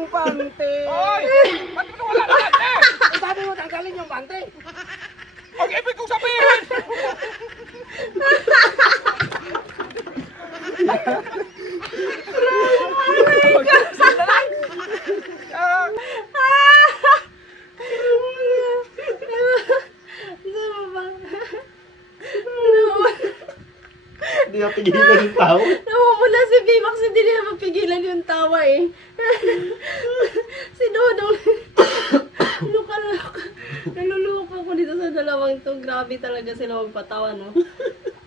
ang pante. Oy! Ba't mo wala na yan eh? Sabi mo tanggalin yung pante. Ang ibig kong sabihin! Hindi na pigilan yung tao. Namumula si Bimax, hindi niya mapigilan yung tawa eh. Si Dodong. Luka-luka. Naluluka ko dito sa dalawang to. Grabe talaga sila magpatawa, no?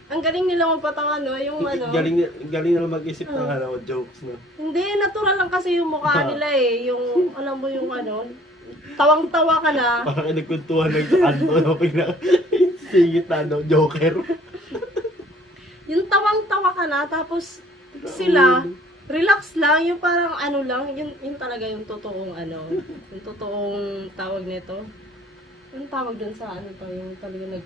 Ang galing nila magpatawa, no? Yung ano. Galing na mag-isip ng jokes, no? Hindi, natural lang kasi yung mukha nila eh. Yung, alam mo yung ano, tawang-tawa ka na. Parang nagkuntuhan ng ano, no? Singit na, no? Joker. Yung tawang-tawa ka na, tapos sila, relax lang, yung parang ano lang, yun talaga yung totoong ano, yung totoong tawag nito. Yung tawag dun sa ano to, yung talagang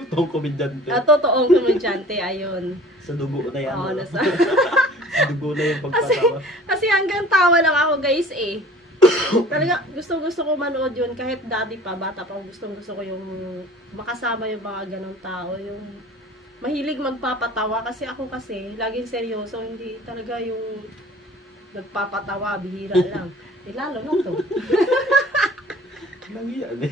Totoong komedyante. totoong komedyante, ayun. Sa dugo na yan. Oo, no? nasa. Sa dugo na yung pagpatawa. Kasi hanggang tawa lang ako guys eh. Talaga gusto ko manood yun kahit dati pa, bata pa, gusto ko yung makasama yung mga ganong tao, yung mahilig magpapatawa kasi ako kasi laging seryoso, hindi talaga yung nagpapatawa, bihira lang. Eh lalo na to. Nangyari.